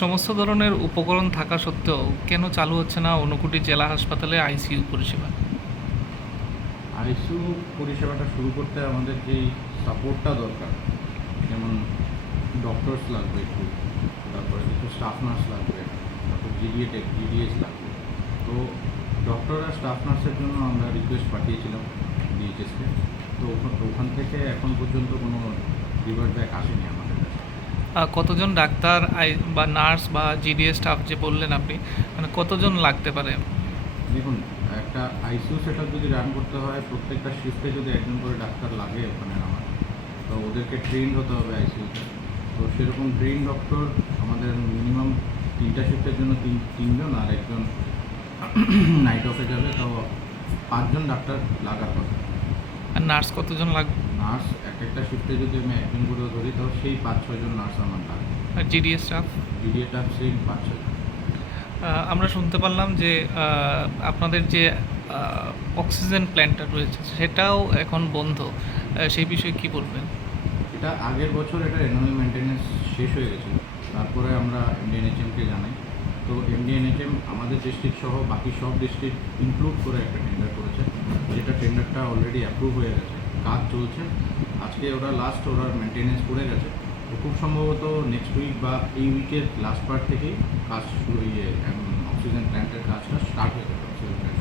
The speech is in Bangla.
সমস্ত ধরনের উপকরণ থাকা সত্ত্বেও কেন চালু হচ্ছে না ঊনকোটি জেলা হাসপাতালে আইসিইউ পরিষেবা? আইসিইউ পরিষেবাটা শুরু করতে আমাদের যেই সাপোর্টটা দরকার, যেমন ডক্টরস লাগবে একটু, তারপরে কিছু স্টাফ নার্স লাগবে, তারপর জিডিএস লাগবে। তো ডক্টর আর স্টাফ নার্সের জন্য আমরা রিকোয়েস্ট পাঠিয়েছিলাম ডিএইচএসকে। তো ওখান থেকে এখন পর্যন্ত কোনো রিভার্ট ব্যাক আসেনি আমাদের কাছে। কতজন ডাক্তার বা নার্স বা জিডিএস স্টাফ যে বললেন আপনি, মানে কতজন লাগতে পারে? দেখুন, একটা আইসিইউ সেট আপ যদি রান করতে হয়, প্রত্যেকটা শিফটে যদি একজন করে ডাক্তার লাগে ওখানে আমার, তো ওদেরকে ট্রেন্ড হতে হবে আইসিইউতে। তো সেরকম ট্রেন ডক্টর আমাদের মিনিমাম 3টা শিফটের জন্য তিনজন, আর একজন নাইট অফে যাবে। তো 5জন ডাক্তার লাগার কথা। আর নার্স কতজন লাগবে? নার্স একটা শিফটে যদি আমি একজন করেও ধরি, তো সেই 5-6জন নার্স আমার লাগবে। আর জিডিএস স্টাফ? জিডিএটা সেই 5-6জন। আমরা শুনতে পারলাম যে আপনাদের যে অক্সিজেন প্ল্যান্টটা রয়েছে সেটাও এখন বন্ধ। সেই বিষয়ে কি বলবেন? এটা আগের বছর এটা রেনোভেল মেনটেন্যান্স শেষ হয়ে গেছিলো। তারপরে আমরা এমডিএনএচএমকে জানাই। তো এমডিএনএচএম আমাদের ডিস্ট্রিক্ট সহ বাকি সব ডিস্ট্রিক্ট ইনক্লুড করে একটা টেন্ডার করেছে, যেটা টেন্ডারটা অলরেডি অ্যাপ্রুভ হয়ে গেছে, কাজ চলছে। আজকে ওরা ওরা মেনটেন্যান্স করে গেছে। তো খুব সম্ভবত নেক্সট উইক বা এই উইকের লাস্ট পার্ট থেকেই কাজ শুরু, অক্সিজেন প্ল্যান্টের কাজটা স্টার্ট হয়ে যাবে। Oxygen plant